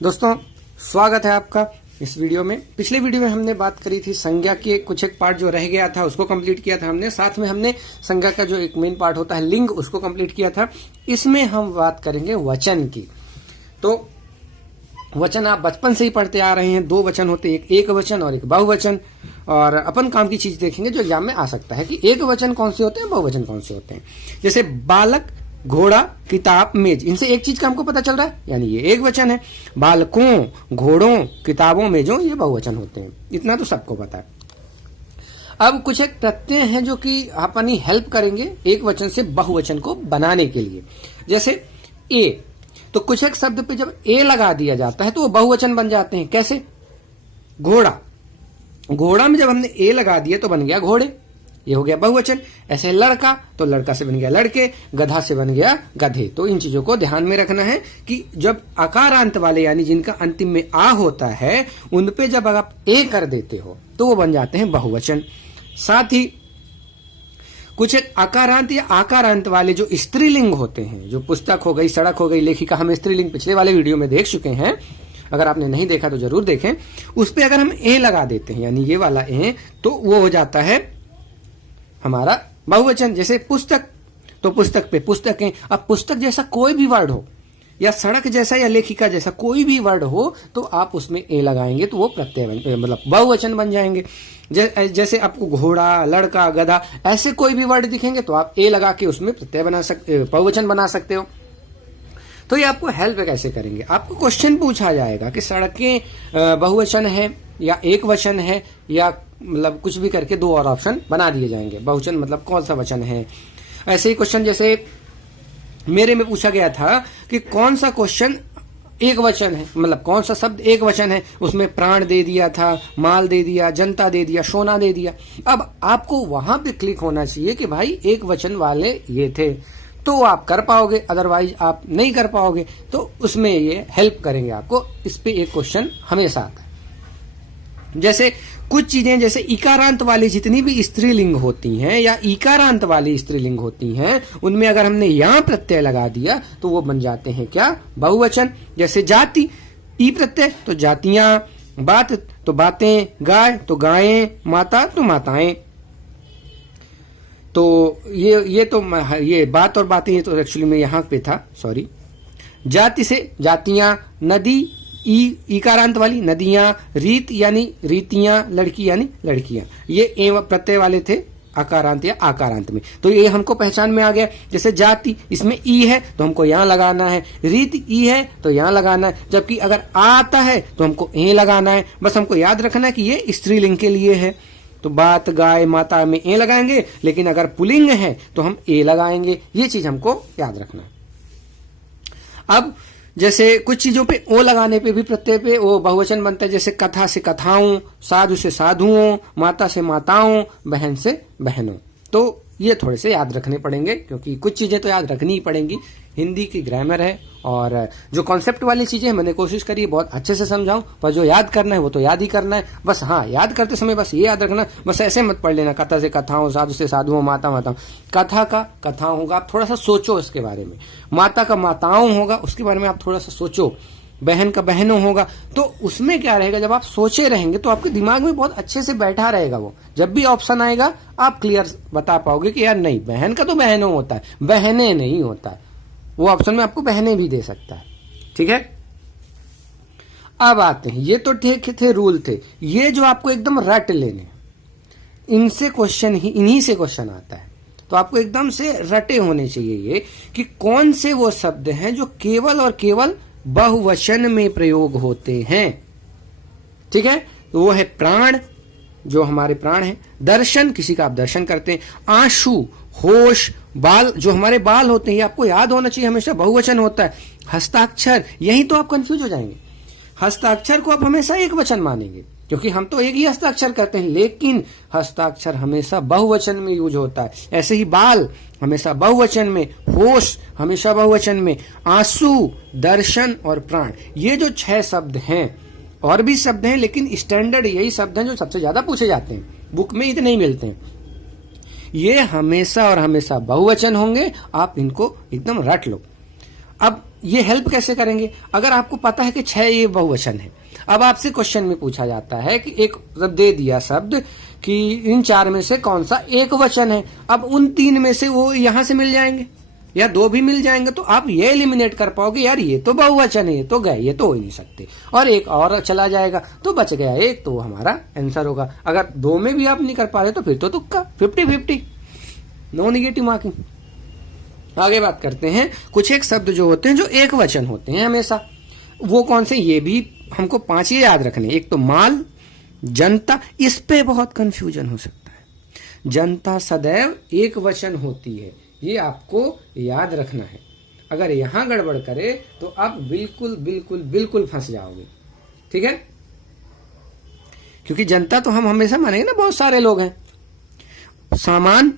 दोस्तों स्वागत है आपका इस वीडियो में। पिछले वीडियो में हमने बात करी थी संज्ञा के कुछ एक पार्ट जो रह गया था उसको कंप्लीट किया था हमने। साथ में हमने संज्ञा का जो एक मेन पार्ट होता है लिंग उसको कंप्लीट किया था। इसमें हम बात करेंगे वचन की। तो वचन आप बचपन से ही पढ़ते आ रहे हैं। दो वचन होते हैं, एक वचन और एक बहुवचन। और अपन काम की चीज देखेंगे जो एग्जाम में आ सकता है कि एक वचन कौन से होते हैं, बहुवचन कौन से होते हैं। जैसे बालक, घोड़ा, किताब, मेज, इनसे एक चीज का हमको पता चल रहा है, यानी ये एक वचन है। बालकों, घोड़ों, किताबों, मेजों, ये बहुवचन होते हैं। इतना तो सबको पता है। अब कुछ एक प्रत्यय हैं जो कि अपनी हेल्प करेंगे एक वचन से बहुवचन को बनाने के लिए। जैसे ए, तो कुछ एक शब्द पे जब ए लगा दिया जाता है तो वो बहुवचन बन जाते हैं। कैसे? घोड़ा, घोड़ा में जब हमने ए लगा दिया तो बन गया घोड़े, ये हो गया बहुवचन। ऐसे लड़का, तो लड़का से बन गया लड़के, गधा से बन गया गधे। तो इन चीजों को ध्यान में रखना है कि जब आकारांत वाले यानी जिनका अंतिम में आ होता है उन पे जब आप ए कर देते हो तो वो बन जाते हैं बहुवचन। साथ ही कुछ एक आकारांत या आकारांत वाले जो स्त्रीलिंग होते हैं, जो पुस्तक हो गई, सड़क हो गई, लेखिका, हम स्त्रीलिंग पिछले वाले वीडियो में देख चुके हैं। अगर आपने नहीं देखा तो जरूर देखें। उस पे अगर हम ए लगा देते हैं यानी ये वाला ए, तो वो हो जाता है हमारा बहुवचन। जैसे पुस्तक, तो पुस्तक पे पुस्तकें। अब पुस्तक जैसा कोई भी वर्ड हो या सड़क जैसा या लेखिका जैसा कोई भी वर्ड हो तो आप उसमें ए लगाएंगे तो वो प्रत्यय मतलब बहुवचन बन जाएंगे। जैसे आपको घोड़ा, लड़का, गधा ऐसे कोई भी वर्ड दिखेंगे तो आप ए लगा के उसमें प्रत्यय बना सकते, बहुवचन बना सकते हो। तो ये आपको हेल्प कैसे करेंगे? आपको क्वेश्चन पूछा जाएगा कि सड़कें बहुवचन है या एक वचन है, या मतलब कुछ भी करके दो और ऑप्शन बना दिए जाएंगे। बहुवचन मतलब कौन सा वचन है। ऐसे ही क्वेश्चन जैसे मेरे में पूछा गया था कि कौन सा क्वेश्चन एक वचन है, मतलब कौन सा शब्द एक वचन है। उसमें प्राण दे दिया था, माल दे दिया, जनता दे दिया, सोना दे दिया। अब आपको वहां पे क्लिक होना चाहिए कि भाई एक वचन वाले ये थे, तो आप कर पाओगे, अदरवाइज आप नहीं कर पाओगे। तो उसमें ये हेल्प करेंगे आपको। इस पे एक क्वेश्चन हमेशा आता है। जैसे कुछ चीजें जैसे इकारांत वाली जितनी भी स्त्रीलिंग होती हैं या इकारांत वाली स्त्रीलिंग होती हैं उनमें अगर हमने यहां प्रत्यय लगा दिया तो वो बन जाते हैं क्या? बहुवचन। जैसे जाति, ई प्रत्यय तो जातियां, बात तो बातें, गाय तो गायें, माता तो माताएं। तो ये बात और बातें ये तो एक्चुअली में यहां पे था, सॉरी। जाति से जातियां, नदी ईकारांत वाली नदियां, रीत यानी रीतियां, लड़की यानी लड़कियां। ये एवं प्रत्यय वाले थे आकारांत या आकारांत में। तो ये हमको पहचान में आ गया। जैसे जाति, इसमें ई है तो हमको यहां लगाना है, रीत ई है तो यहां लगाना है, जबकि अगर आता है तो हमको ए लगाना है। बस हमको याद रखना है कि ये स्त्रीलिंग के लिए है तो बात, गाय, माता में ए लगाएंगे, लेकिन अगर पुल्लिंग है तो हम ए लगाएंगे। ये चीज हमको याद रखना है। अब जैसे कुछ चीजों पे ओ लगाने पे भी प्रत्यय पे वो बहुवचन बनता है। जैसे कथा से कथाओं, साधु से साधुओं, माता से माताओं, बहन से बहनों। तो ये थोड़े से याद रखने पड़ेंगे क्योंकि कुछ चीजें तो याद रखनी ही पड़ेंगी। हिंदी की ग्रामर है और जो कॉन्सेप्ट वाली चीजें मैंने कोशिश करी है बहुत अच्छे से समझाऊं, पर जो याद करना है वो तो याद ही करना है। बस हाँ, याद करते समय बस ये याद रखना, बस ऐसे मत पढ़ लेना कथा से कथाओं, साधु से साधुओं, माता माताओं। कथा का कथाओं होगा, आप थोड़ा सा सोचो इसके बारे में। माता का माताओं होगा, उसके बारे में आप थोड़ा सा सोचो। बहन का बहनों होगा, तो उसमें क्या रहेगा, जब आप सोचे रहेंगे तो आपके दिमाग में बहुत अच्छे से बैठा रहेगा। वो जब भी ऑप्शन आएगा आप क्लियर बता पाओगे कि यार नहीं, बहन का तो बहनों होता है, बहने नहीं होता है। वो ऑप्शन में आपको बहने भी दे सकता है। ठीक है, अब आते हैं, ये तो ठीक थे, रूल थे। ये जो आपको एकदम रट लेने, इनसे क्वेश्चन ही, इन्हीं से क्वेश्चन आता है। तो आपको एकदम से रटे होने चाहिए ये कि कौन से वो शब्द हैं जो केवल और केवल बहुवचन में प्रयोग होते हैं। ठीक है, तो वो है प्राण, जो हमारे प्राण है। दर्शन, किसी का आप दर्शन करते हैं। आंसू, होश, बाल, जो हमारे बाल होते हैं, ये आपको याद होना चाहिए, हमेशा बहुवचन होता है। हस्ताक्षर, यही तो आप कंफ्यूज हो जाएंगे। हस्ताक्षर को आप हमेशा एक वचन मानेंगे क्योंकि हम तो एक ही हस्ताक्षर करते हैं, लेकिन हस्ताक्षर हमेशा बहुवचन में यूज होता है। ऐसे ही बाल हमेशा बहुवचन में, होश हमेशा बहुवचन में, आंसू, दर्शन और प्राण, ये जो 6 शब्द हैं, और भी शब्द हैं लेकिन स्टैंडर्ड यही शब्द हैं जो सबसे ज्यादा पूछे जाते हैं, बुक में इतने ही मिलते हैं। ये हमेशा और हमेशा बहुवचन होंगे, आप इनको एकदम रट लो। अब ये हेल्प कैसे करेंगे? अगर आपको पता है कि 6 ये बहुवचन है, अब आपसे क्वेश्चन में पूछा जाता है कि एक दे दिया शब्द कि इन 4 में से कौन सा एक वचन है, अब उन 3 में से वो यहां से मिल जाएंगे या 2 भी मिल जाएंगे, तो आप ये एलिमिनेट कर पाओगे यार ये तो बहुवचन है, ये तो गए, ये तो हो ही नहीं सकते, और एक और चला जाएगा तो बच गया एक, तो हमारा आंसर होगा। अगर 2 में भी आप नहीं कर पा रहे तो फिर तो तुक्का, 50-50, नो निगेटिव मार्किंग। आगे बात करते हैं कुछ एक शब्द जो होते हैं जो एक वचन होते हैं हमेशा, वो कौन से, ये भी हमको 5 ये याद रखने। एक तो माल, जनता, इस पे बहुत कंफ्यूजन हो सकता है। जनता सदैव एक वचन होती है, ये आपको याद रखना है। अगर यहां गड़बड़ करे तो आप बिल्कुल बिल्कुल बिल्कुल फंस जाओगे, ठीक है, क्योंकि जनता तो हम हमेशा मानेंगे ना बहुत सारे लोग हैं। सामान,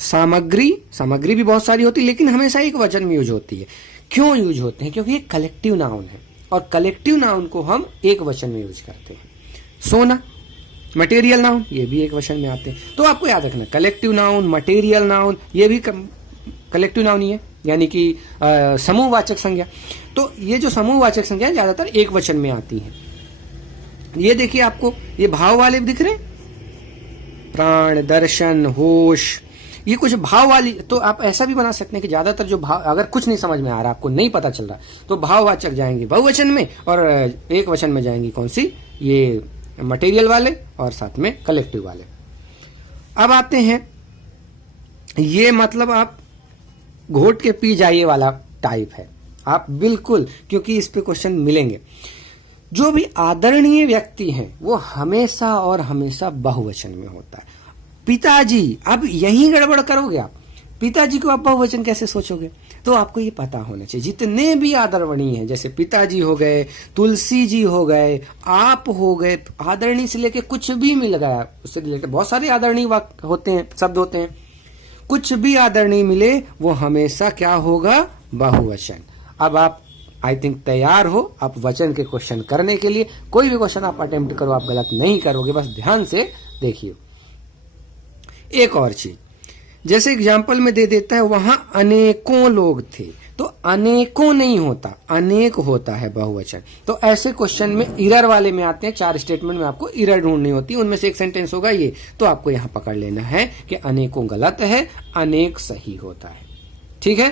सामग्री, सामग्री भी बहुत सारी होती है लेकिन हमेशा एक वचन में यूज होती है। क्यों यूज होते हैं? क्योंकि ये कलेक्टिव नाउन है और कलेक्टिव नाउन को हम एक वचन में यूज करते हैं। सोना, मटेरियल नाउन, ये भी एक वचन में आते हैं। तो आपको याद रखना कलेक्टिव नाउन, मटेरियल नाउन, ये भी कलेक्टिव नाउन ही है, यानी कि समूहवाचक संज्ञा। तो ये जो समूहवाचक संज्ञा ज्यादातर एक वचन में आती है। ये देखिए आपको ये भाव वाले दिख रहे हैं, प्राण, दर्शन, होश, ये कुछ भाव वाली। तो आप ऐसा भी बना सकते हैं कि ज्यादातर जो भाव, अगर कुछ नहीं समझ में आ रहा, आपको नहीं पता चल रहा, तो भाववाचक जाएंगे बहुवचन में और एक वचन में जाएंगी कौन सी, ये मटेरियल वाले और साथ में कलेक्टिव वाले। अब आते हैं, ये मतलब आप घोट के पी जाइए वाला टाइप है, आप बिल्कुल, क्योंकि इस पे क्वेश्चन मिलेंगे। जो भी आदरणीय व्यक्ति हैं वो हमेशा और हमेशा बहुवचन में होता है। पिताजी, अब यही गड़बड़ करोगे आप, पिताजी को आप बहुवचन कैसे सोचोगे? तो आपको ये पता होना चाहिए जितने भी आदरणीय हैं, जैसे पिताजी हो गए, तुलसी जी हो गए, आप हो गए, आदरणीय से लेके कुछ भी मिल गया, उससे रिलेटेड बहुत सारे आदरणीय वाक्य होते हैं, शब्द होते हैं, कुछ भी आदरणीय मिले वो हमेशा क्या होगा, बहुवचन। अब आप आई थिंक तैयार हो आप वचन के क्वेश्चन करने के लिए। कोई भी क्वेश्चन आप अटेम्प्ट करो, आप गलत नहीं करोगे, बस ध्यान से देखिए। एक और चीज, जैसे एग्जाम्पल में दे देता है वहां अनेकों लोग थे, तो अनेकों नहीं होता, अनेक होता है बहुवचन। तो ऐसे क्वेश्चन में इरर वाले में आते हैं, 4 स्टेटमेंट में आपको इरर ढूंढनी होती है, उनमें से एक सेंटेंस होगा ये, तो आपको यहां पकड़ लेना है कि अनेकों गलत है, अनेक सही होता है, ठीक है।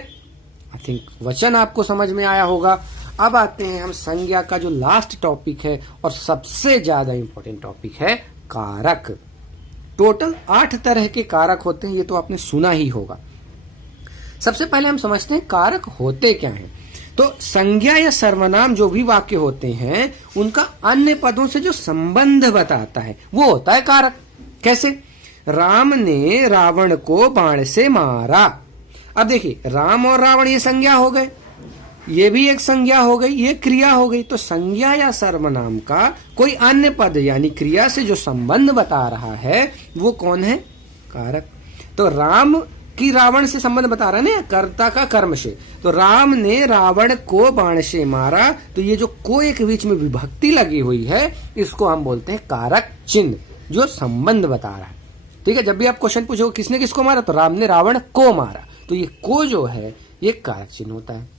आई थिंक वचन आपको समझ में आया होगा। अब आते हैं हम संज्ञा का जो लास्ट टॉपिक है और सबसे ज्यादा इंपॉर्टेंट टॉपिक है, कारक। टोटल 8 तरह के कारक होते हैं, ये तो आपने सुना ही होगा। सबसे पहले हम समझते हैं कारक होते क्या हैं। तो संज्ञा या सर्वनाम जो भी वाक्य होते हैं उनका अन्य पदों से जो संबंध बताता है वो होता है कारक। कैसे? राम ने रावण को बाण से मारा। अब देखिए, राम और रावण ये संज्ञा हो गए, ये भी एक संज्ञा हो गई, ये क्रिया हो गई। तो संज्ञा या सर्वनाम का कोई अन्य पद यानी क्रिया से जो संबंध बता रहा है वो कौन है? कारक। तो राम की रावण से संबंध बता रहा है ना, कर्ता का कर्म से। तो राम ने रावण को बाण से मारा, तो ये जो को एक बीच में विभक्ति लगी हुई है इसको हम बोलते हैं कारक चिन्ह, जो संबंध बता रहा है, ठीक है। जब भी आप क्वेश्चन पूछो किसने किसको मारा, तो राम ने रावण को मारा, तो ये को जो है ये कारक चिन्ह होता है।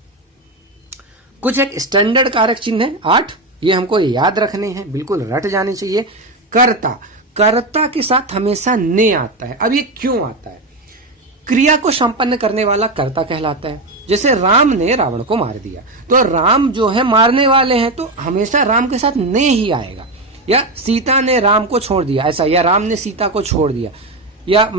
कुछ एक स्टैंडर्ड कारक चिन्ह है 8, ये हमको याद रखने हैं, बिल्कुल रट जाने चाहिए। कर्ता, कर्ता के साथ हमेशा ने आता है। अब ये क्यों आता है? क्रिया को संपन्न करने वाला कर्ता कहलाता है। जैसे राम ने रावण को मार दिया, तो राम जो है मारने वाले हैं, तो हमेशा राम के साथ ने ही आएगा। या सीता ने राम को छोड़ दिया, ऐसा, या राम ने सीता को छोड़ दिया, या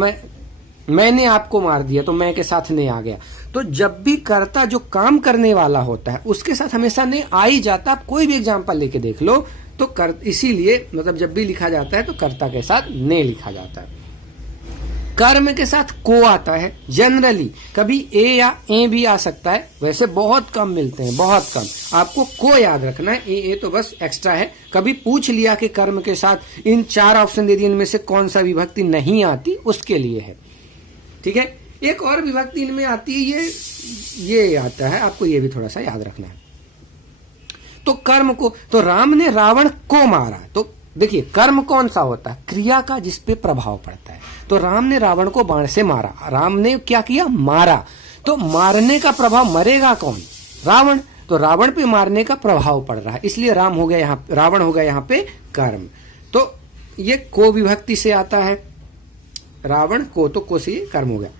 मैंने आपको मार दिया, तो मैं के साथ ने आ गया। तो जब भी कर्ता जो काम करने वाला होता है उसके साथ हमेशा ने आ ही जाता। आप कोई भी एग्जांपल लेके देख लो तो इसीलिए मतलब जब भी लिखा जाता है तो कर्ता के साथ ने लिखा जाता है। कर्म के साथ को आता है जनरली, कभी ए या ए भी आ सकता है, वैसे बहुत कम मिलते हैं, बहुत कम। आपको को याद रखना है, ए तो बस एक्स्ट्रा है। कभी पूछ लिया कि कर्म के साथ इन 4 ऑप्शन दे दिए, इनमें से कौन सा विभक्ति नहीं आती, उसके लिए है, ठीक है। एक और विभक्ति इनमें आती है, ये आता है, आपको ये भी थोड़ा सा याद रखना है। तो कर्म को, तो राम ने रावण को मारा, तो देखिए कर्म कौन सा होता है? क्रिया का जिस पे प्रभाव पड़ता है। तो राम ने रावण को बाण से मारा, राम ने क्या किया? मारा। तो मारने का प्रभाव, मरेगा कौन? रावण। तो रावण पे मारने का प्रभाव पड़ रहा है, इसलिए राम हो गया यहाँ, रावण हो गया यहाँ पे कर्म। तो ये को विभक्ति से आता है, रावण को, तो को से ये कर्म हो गया।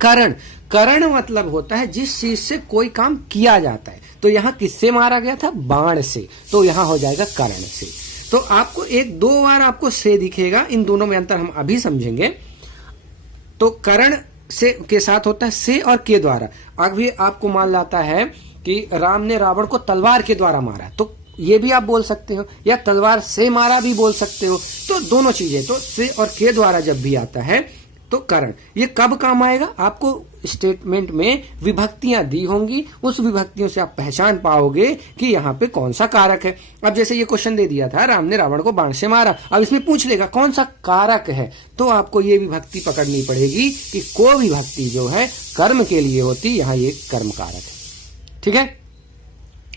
करण, करण मतलब होता है जिस चीज से कोई काम किया जाता है। तो यहां किससे मारा गया था? बाण से, तो यहां हो जाएगा करण से। तो आपको एक दो बार आपको से दिखेगा, इन दोनों में अंतर हम अभी समझेंगे। तो करण से के साथ होता है से और के द्वारा। अभी आपको मान लाता है कि राम ने रावण को तलवार के द्वारा मारा, तो ये भी आप बोल सकते हो, या तलवार से मारा भी बोल सकते हो। तो दोनों चीजें, तो से और के द्वारा जब भी आता है तो करण, ये कब काम आएगा? आपको स्टेटमेंट में विभक्तियां दी होंगी, उस विभक्तियों से आप पहचान पाओगे कि यहाँ पे कौन सा कारक है। अब जैसे ये क्वेश्चन दे दिया था, राम ने रावण को बाण से मारा, अब इसमें पूछ लेगा कौन सा कारक है, तो आपको ये विभक्ति पकड़नी पड़ेगी कि को विभक्ति जो है कर्म के लिए होती, यहाँ ये कर्म कारक है। ठीक है,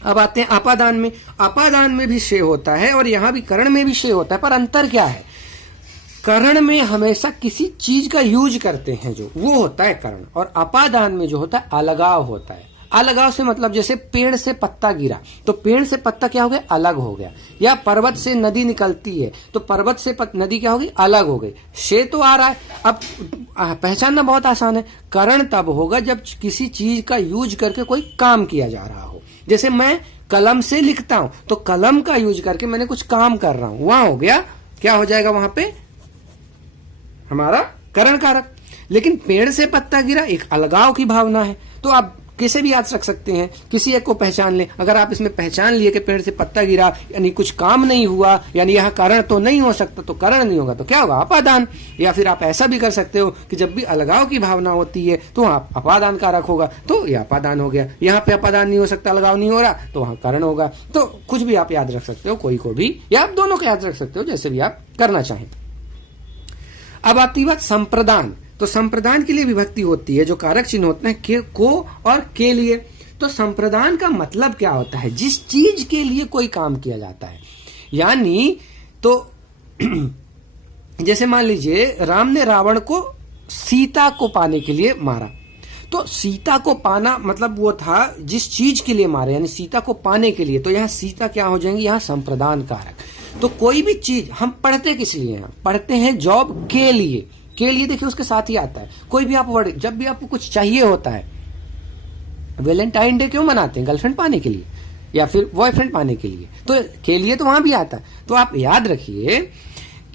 अब आते हैं अपादान में। अपादान में भी से होता है और यहां भी करण में भी से होता है, पर अंतर क्या है? करण में हमेशा किसी चीज का यूज करते हैं, जो वो होता है करण, और अपादान में जो होता है अलगाव होता है। अलगाव से मतलब जैसे पेड़ से पत्ता गिरा, तो पेड़ से पत्ता क्या हो गया? अलग हो गया। या पर्वत से नदी निकलती है, तो पर्वत से नदी क्या होगी? अलग हो गई। से तो आ रहा है, अब पहचानना बहुत आसान है। करण तब होगा जब किसी चीज का यूज करके कोई काम किया जा रहा हो। जैसे मैं कलम से लिखता हूं, तो कलम का यूज करके मैंने कुछ काम कर रहा हूं, वहां हो गया, क्या हो जाएगा वहां पे? हमारा करण कारक। लेकिन पेड़ से पत्ता गिरा एक अलगाव की भावना है, तो आप किसे भी याद रख सकते हैं, किसी एक को पहचान ले। अगर आप इसमें पहचान लिए कि पेड़ से पत्ता गिरा यानी कुछ काम नहीं हुआ, यानी यहाँ कारण तो नहीं हो सकता, तो कारण नहीं होगा तो क्या होगा? अपादान। या फिर आप ऐसा भी कर सकते हो कि जब भी अलगाव की भावना होती है तो वहां अपादान कारक होगा, तो यह अपादान हो गया। यहाँ पे अपादान नहीं हो सकता, अलगाव नहीं हो रहा, तो वहां कारण होगा। तो कुछ भी आप याद रख सकते हो, कोई को भी, या आप दोनों को याद रख सकते हो, जैसे भी आप करना चाहें। अब आती बात संप्रदान। तो संप्रदान के लिए विभक्ति होती है, जो कारक चिन्ह होते हैं के, को और के लिए। तो संप्रदान का मतलब क्या होता है? जिस चीज के लिए कोई काम किया जाता है। यानी तो जैसे मान लीजिए राम ने रावण को सीता को पाने के लिए मारा, तो सीता को पाना मतलब वो था जिस चीज के लिए मारे, यानी सीता को पाने के लिए। तो यहाँ सीता क्या हो जाएंगी? यहाँ संप्रदान कारक। तो कोई भी चीज हम पढ़ते किस लिए हैं? पढ़ते हैं जॉब के लिए। के लिए देखिए उसके साथ ही आता है कोई भी आप वर्ड, जब भी आपको कुछ चाहिए होता है। वैलेंटाइन डे क्यों मनाते हैं? गर्लफ्रेंड पाने के लिए या फिर बॉयफ्रेंड पाने के लिए, तो के लिए तो वहां भी आता है। तो आप याद रखिए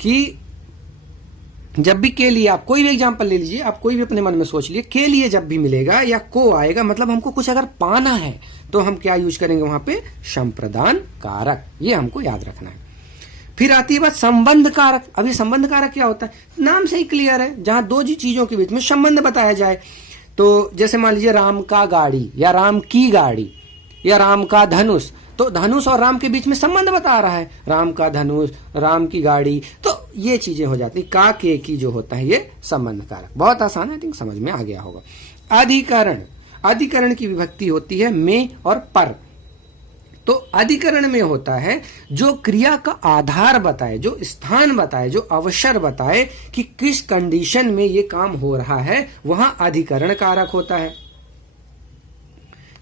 कि जब भी के लिए, आप कोई भी एग्जांपल ले लीजिए, आप कोई भी अपने मन में सोच लिए, के लिए जब भी मिलेगा या को आएगा, मतलब हमको कुछ अगर पाना है तो हम क्या यूज करेंगे वहां पे? संप्रदान कारक। ये हमको याद रखना है। फिर आती है बात संबंध कारक। अभी संबंध कारक क्या होता है? नाम से ही क्लियर है, जहां दो चीजों के बीच में संबंध बताया जाए। तो जैसे मान लीजिए राम का गाड़ी, या राम की गाड़ी, या राम का धनुष, तो धनुष और राम के बीच में संबंध बता रहा है, राम का धनुष, राम की गाड़ी। तो ये चीजें हो जाती, का के की जो होता है ये संबंध कारक। बहुत आसान है, आई थिंक समझ में आ गया होगा। अधिकरण, अधिकरण की विभक्ति होती है में और पर। तो अधिकरण में होता है जो क्रिया का आधार बताए, जो स्थान बताए, जो अवसर बताए कि किस कंडीशन में ये काम हो रहा है, वहां अधिकरण कारक होता है।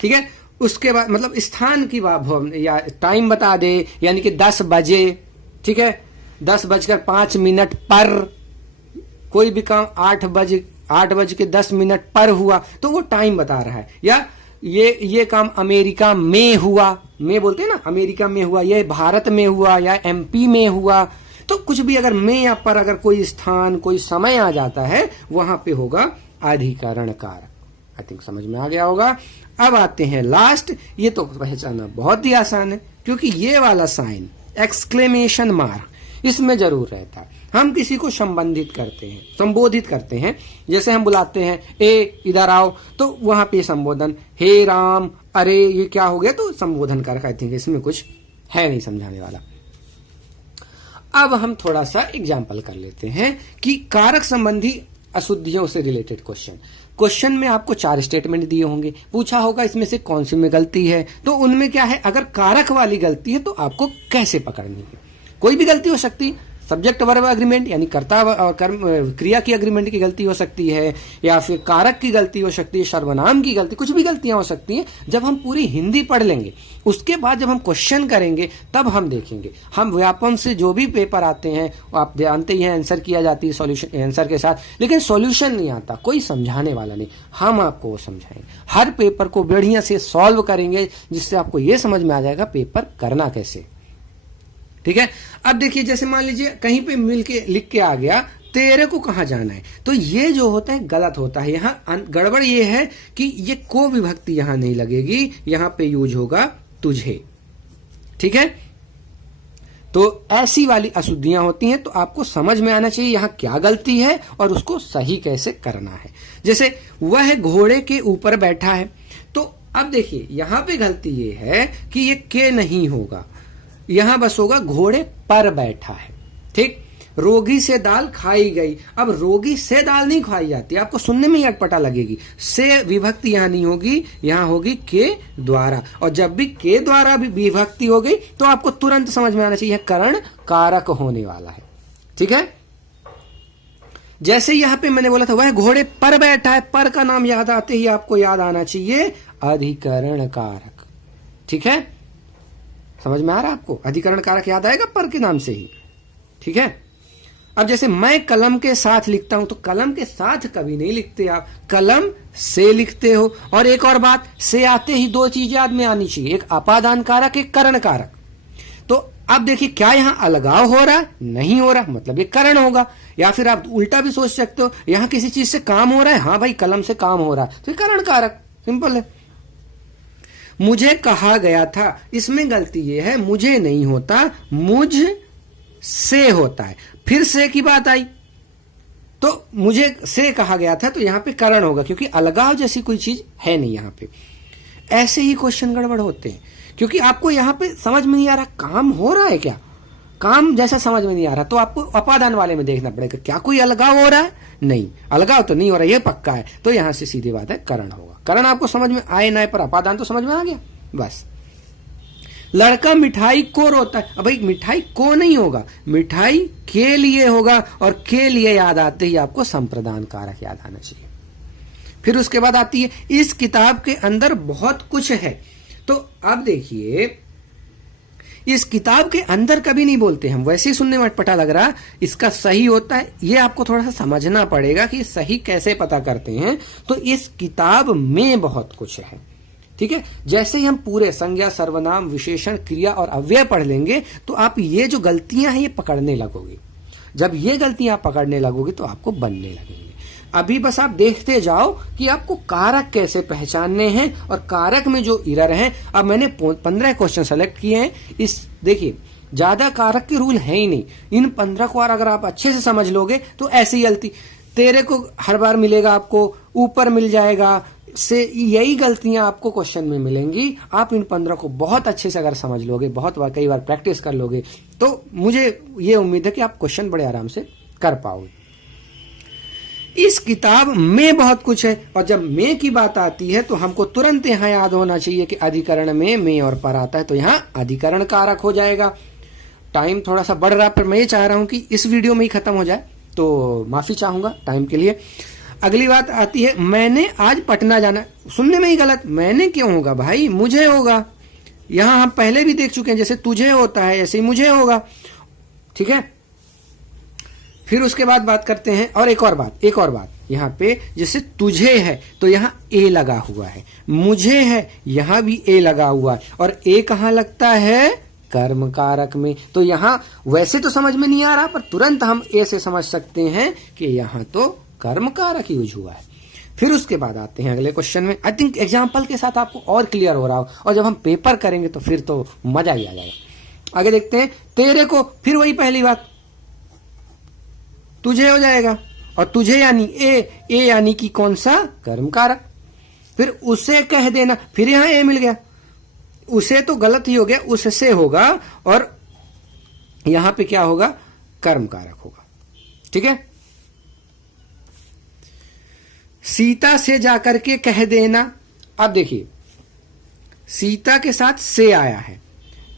ठीक है, उसके बाद मतलब स्थान की बात या टाइम बता दे, यानी कि 10 बजे, ठीक है, 10:05 पर, कोई भी काम 8:10 पर हुआ, तो वो टाइम बता रहा है। या ये काम अमेरिका में हुआ, में बोलते हैं ना, अमेरिका में हुआ, ये भारत में हुआ, या एमपी में हुआ। तो कुछ भी अगर में या पर अगर कोई स्थान, कोई समय आ जाता है, वहां पे होगा अधिकरण कारक। आई थिंक समझ में आ गया होगा। अब आते हैं लास्ट, ये तो पहचानना बहुत ही आसान है, क्योंकि ये वाला साइन एक्सक्लेमेशन मार्क इसमें जरूर रहता है। हम किसी को संबोधित करते हैं, जैसे हम बुलाते हैं ए इधर आओ, तो वहां पे संबोधन, हे राम, अरे ये क्या हो गया, तो संबोधन कारक। आई थिंक इसमें कुछ है नहीं समझाने वाला। अब हम थोड़ा सा एग्जाम्पल कर लेते हैं कि कारक संबंधी अशुद्धियों से रिलेटेड क्वेश्चन में आपको 4 स्टेटमेंट दिए होंगे, पूछा होगा इसमें से कौन सी में गलती है। तो उनमें क्या है, अगर कारक वाली गलती है तो आपको कैसे पकड़नी है। कोई भी गलती हो सकती, सब्जेक्ट वर्ब एग्रीमेंट यानी कर्ता और कर्म क्रिया की एग्रीमेंट की गलती हो सकती है, या फिर कारक की गलती हो सकती है, सर्वनाम की गलती, कुछ भी गलतियां हो सकती हैं। जब हम पूरी हिंदी पढ़ लेंगे उसके बाद जब हम क्वेश्चन करेंगे तब हम देखेंगे। हम व्यापम से जो भी पेपर आते हैं आप जानते ही हैं, आंसर किया जाती है सॉल्यूशन आंसर के साथ, लेकिन सॉल्यूशन नहीं आता, कोई समझाने वाला नहीं। हम आपको वो समझाएंगे, हर पेपर को बढ़िया से सॉल्व करेंगे जिससे आपको ये समझ में आ जाएगा पेपर करना कैसे। ठीक है, अब देखिए जैसे मान लीजिए कहीं पे मिल के लिख के आ गया तेरे को कहां जाना है, तो ये जो होता है गलत होता है। यहां गड़बड़ ये है कि ये को विभक्ति यहां नहीं लगेगी, यहां पे यूज होगा तुझे। ठीक है, तो ऐसी वाली अशुद्धियां होती हैं, तो आपको समझ में आना चाहिए यहां क्या गलती है और उसको सही कैसे करना है। जैसे वह घोड़े के ऊपर बैठा है, तो अब देखिए यहां पे गलती ये है कि ये के नहीं होगा, यहां बस होगा घोड़े पर बैठा है। ठीक, रोगी से दाल खाई गई, अब रोगी से दाल नहीं खाई जाती, आपको सुनने में ही अटपटा लगेगी। से विभक्ति यहां नहीं होगी, यहां होगी के द्वारा, और जब भी के द्वारा भी विभक्ति हो गई तो आपको तुरंत समझ में आना चाहिए करण कारक होने वाला है। ठीक है, जैसे यहां पे मैंने बोला था वह घोड़े पर बैठा है, पर का नाम याद आते ही आपको याद आना चाहिए अधिकरण कारक। ठीक है, समझ में आ रहा है आपको, अधिकरण कारक याद आएगा पर के नाम से ही। ठीक है, अब जैसे मैं कलम के साथ लिखता हूं, तो कलम के साथ कभी नहीं लिखते आप, कलम से लिखते हो। और एक और बात, से आते ही दो चीज याद में आनी चाहिए, एक अपादान कारक, एक करण कारक। तो अब देखिए क्या यहां अलगाव हो रहा है, नहीं हो रहा, मतलब ये करण होगा। या फिर आप उल्टा भी सोच सकते हो, यहां किसी चीज से काम हो रहा है, हाँ भाई कलम से काम हो रहा है, तो ये करण कारक, सिंपल है। मुझे कहा गया था, इसमें गलती ये है मुझे नहीं होता, मुझ से होता है। फिर से की बात आई तो मुझे से कहा गया था, तो यहां पे करण होगा क्योंकि अलगाव जैसी कोई चीज है नहीं यहां पे। ऐसे ही क्वेश्चन गड़बड़ होते हैं क्योंकि आपको यहां पे समझ में नहीं आ रहा काम हो रहा है क्या, काम जैसा समझ में नहीं आ रहा, तो आपको अपादान वाले में देखना पड़ेगा क्या कोई अलगाव हो रहा है, नहीं अलगाव तो नहीं हो रहा, ये पक्का है, तो यहां से सीधी बात है करण होगा। करण आपको समझ में आए ना, पर अपादान तो समझ में आ गया बस। लड़का मिठाई को रोता है, अब भाई मिठाई को नहीं होगा, मिठाई के लिए होगा, और के लिए याद आते ही आपको संप्रदान कारक याद आना चाहिए। फिर उसके बाद आती है इस किताब के अंदर बहुत कुछ है, तो अब देखिए इस किताब के अंदर कभी नहीं बोलते हम, वैसे ही सुनने में अटपटा लग रहा, इसका सही होता है, ये आपको थोड़ा सा समझना पड़ेगा कि सही कैसे पता करते हैं। तो इस किताब में बहुत कुछ है। ठीक है, जैसे ही हम पूरे संज्ञा, सर्वनाम, विशेषण, क्रिया और अव्यय पढ़ लेंगे तो आप ये जो गलतियां हैं ये पकड़ने लगोगे। जब ये गलतियां पकड़ने लगोगे तो आपको बनने लगेंगे। अभी बस आप देखते जाओ कि आपको कारक कैसे पहचानने हैं और कारक में जो एरर है। अब मैंने 15 क्वेश्चन सेलेक्ट किए हैं, इस देखिए ज्यादा कारक के रूल है ही नहीं, इन 15 को अगर आप अच्छे से समझ लोगे तो ऐसी गलती तेरे को हर बार मिलेगा, आपको ऊपर मिल जाएगा, से यही गलतियां आपको क्वेश्चन में मिलेंगी। आप इन 15 को बहुत अच्छे से अगर समझ लोगे, बहुत बार कई बार प्रैक्टिस कर लोगे, तो मुझे ये उम्मीद है कि आप क्वेश्चन बड़े आराम से कर पाओगे। इस किताब में बहुत कुछ है, और जब में की बात आती है तो हमको तुरंत यहां याद होना चाहिए कि अधिकरण में और पर आता है, तो यहां अधिकरण कारक हो जाएगा। टाइम थोड़ा सा बढ़ रहा, पर मैं ये चाह रहा हूं कि इस वीडियो में ही खत्म हो जाए, तो माफी चाहूंगा टाइम के लिए। अगली बात आती है मैंने आज पटना जाना, सुनने में ही गलत, मैंने क्यों होगा भाई, मुझे होगा। यहां हम पहले भी देख चुके हैं, जैसे तुझे होता है ऐसे ही मुझे होगा। ठीक है, फिर उसके बाद बात करते हैं, और एक और बात यहां पे, जैसे तुझे है तो यहां ए लगा हुआ है, मुझे है यहां भी ए लगा हुआ है, और ए कहां लगता है, कर्म कारक में। तो यहां वैसे तो समझ में नहीं आ रहा, पर तुरंत हम ए से समझ सकते हैं कि यहां तो कर्म कारक यूज हुआ है। फिर उसके बाद आते हैं अगले क्वेश्चन में। आई थिंक एग्जाम्पल के साथ आपको और क्लियर हो रहा हो, और जब हम पेपर करेंगे तो फिर तो मजा ही आ जाएगा। आगे देखते हैं, तेरे को, फिर वही पहली बात, तुझे हो जाएगा, और तुझे यानी ए यानी कि कौन सा, कर्म कारक। फिर उसे कह देना, फिर यहां ए मिल गया, उसे तो गलत ही हो गया, उससे होगा, और यहां पे क्या होगा, कर्म कारक होगा। ठीक है, सीता से जाकर के कह देना, अब देखिए सीता के साथ से आया है,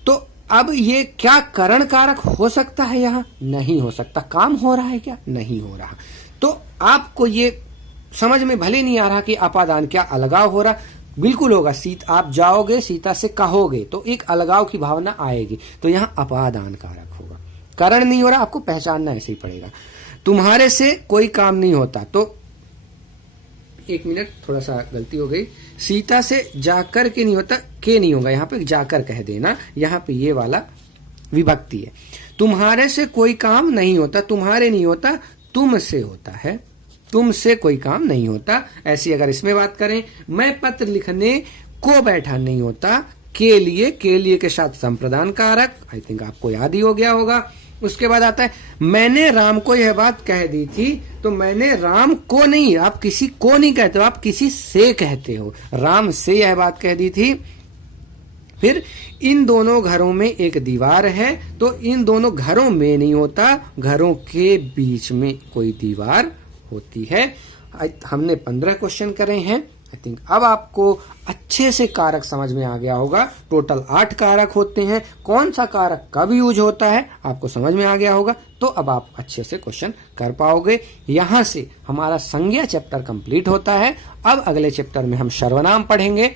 तो अब ये क्या करण कारक हो सकता है? यहां नहीं हो सकता। काम हो रहा है क्या? नहीं हो रहा। तो आपको ये समझ में भले नहीं आ रहा कि अपादान क्या अलगाव हो रहा, बिल्कुल होगा। आप जाओगे सीता से कहोगे तो एक अलगाव की भावना आएगी, तो यहां अपादान कारक होगा। करण नहीं हो रहा, आपको पहचानना ऐसे ही पड़ेगा। तुम्हारे से कोई काम नहीं होता, तो एक मिनट, थोड़ा सा गलती हो गई। सीता से जाकर के नहीं होता, के नहीं होगा, यहां पे जाकर कह देना, यहां पे ये वाला विभक्ति है। तुम्हारे से कोई काम नहीं होता, तुम्हारे नहीं होता, तुमसे होता है। तुमसे कोई काम नहीं होता। ऐसी अगर इसमें बात करें, मैं पत्र लिखने को बैठा नहीं होता, के लिए के साथ संप्रदान कारक, आई थिंक आपको याद ही हो गया होगा। उसके बाद आता है मैंने राम को यह बात कह दी थी, तो मैंने राम को नहीं, आप किसी को नहीं कहते हो, आप किसी से कहते हो। राम से यह बात कह दी थी। फिर इन दोनों घरों में एक दीवार है, तो इन दोनों घरों में नहीं होता, घरों के बीच में कोई दीवार होती है। हमने 15 क्वेश्चन करे हैं। आई थिंक अब आपको अच्छे से कारक समझ में आ गया होगा। टोटल 8 कारक होते हैं, कौन सा कारक कब यूज होता है आपको समझ में आ गया होगा। तो अब आप अच्छे से क्वेश्चन कर पाओगे। यहां से हमारा संज्ञा चैप्टर कंप्लीट होता है। अब अगले चैप्टर में हम सर्वनाम पढ़ेंगे।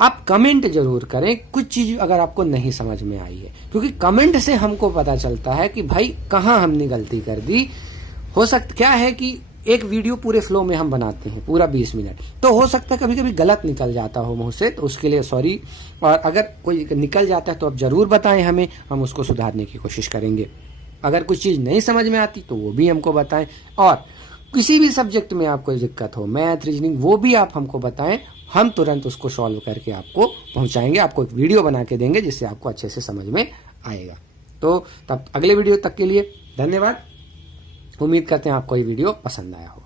आप कमेंट जरूर करें कुछ चीज अगर आपको नहीं समझ में आई है, क्योंकि कमेंट से हमको पता चलता है कि भाई कहां हमने गलती कर दी। हो सकता क्या है कि एक वीडियो पूरे फ्लो में हम बनाते हैं पूरा 20 मिनट, तो हो सकता है कभी कभी गलत निकल जाता हो मुंह से, तो उसके लिए सॉरी। और अगर कोई निकल जाता है तो आप जरूर बताएं हमें, हम उसको सुधारने की कोशिश करेंगे। अगर कुछ चीज नहीं समझ में आती तो वो भी हमको बताएं। और किसी भी सब्जेक्ट में आपको दिक्कत हो, मैथ, रीजनिंग, वो भी आप हमको बताएं, हम तुरंत उसको सॉल्व करके आपको पहुंचाएंगे। आपको एक वीडियो बना के देंगे जिससे आपको अच्छे से समझ में आएगा। तो तब अगले वीडियो तक के लिए धन्यवाद। उम्मीद करते हैं आपको ये वीडियो पसंद आया हो।